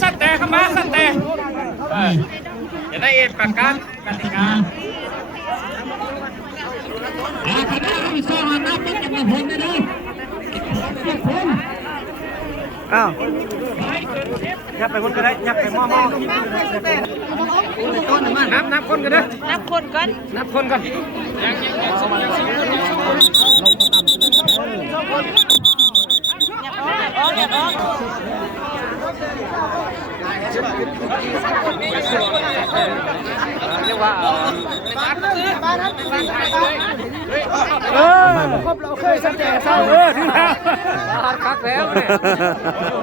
สัตว์แต่เข้ามาสัตว์แต่จะได้เอ็นประกันกติกาคณะผู้สอนนับเป็นจำนวนคนนะอ้าวยับไปคนก็ได้ยับไปหม้อนับคนกันเด้อ นับคนก่อน นับคนกันเรียกว่าครบเราเคยสันแต่เศร้าถึงแล้วคักแล้วเนี่ย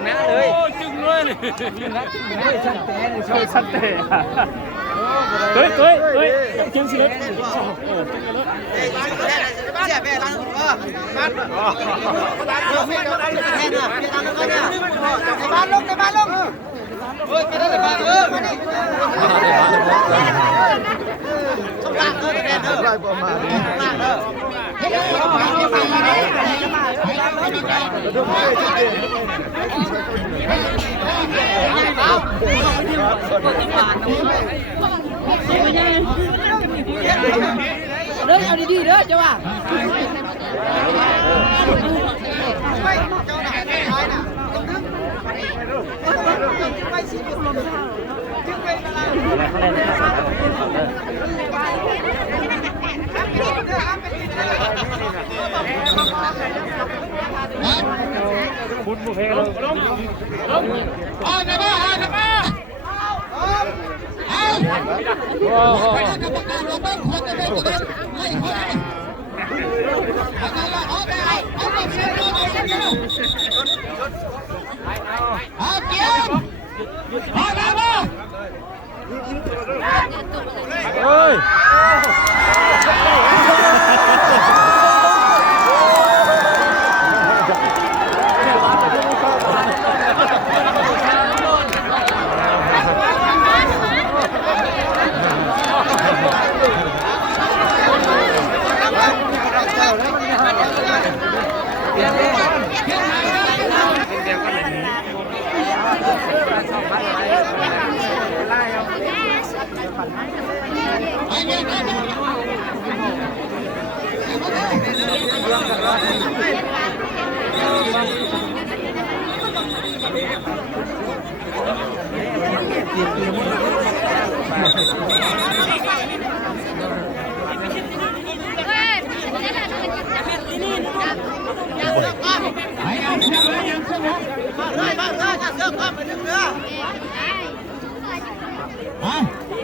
นะเลยจึงเลยช่วยสันแต่เฮ้ยจึงสิเลยเสียไปทางบ้านลงในบ้านลงเฮ้ยไปได้บ้านมาดิสองล่างแดดไล่ประมาณล่างเอาดีๆเด้อเจ้าว่าบุญบุเพลงเอาหน้าบ้าเอาหน้าบ้าเอาโอ้โหเอาเกี่ยวเอาหน้าบ้าเฮ้ย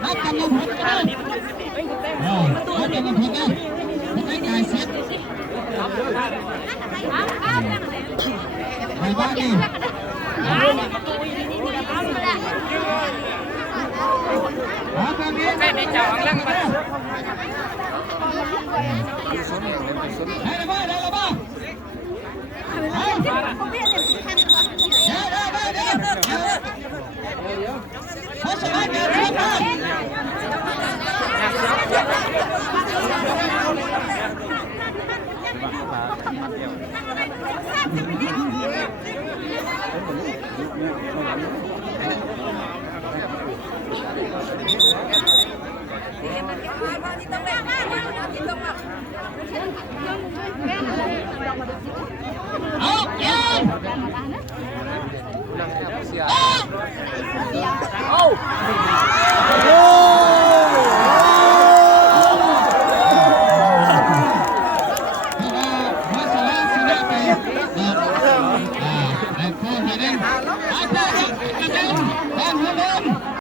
นับจำนวนคนกันนับจำนวนคนกันไม่ได้เสร็จไปบ้านดิใช่ในเจ้าอังลังมาได้ละบ้าได้ละบ้าเขาสบายดีเอาเกี่ยว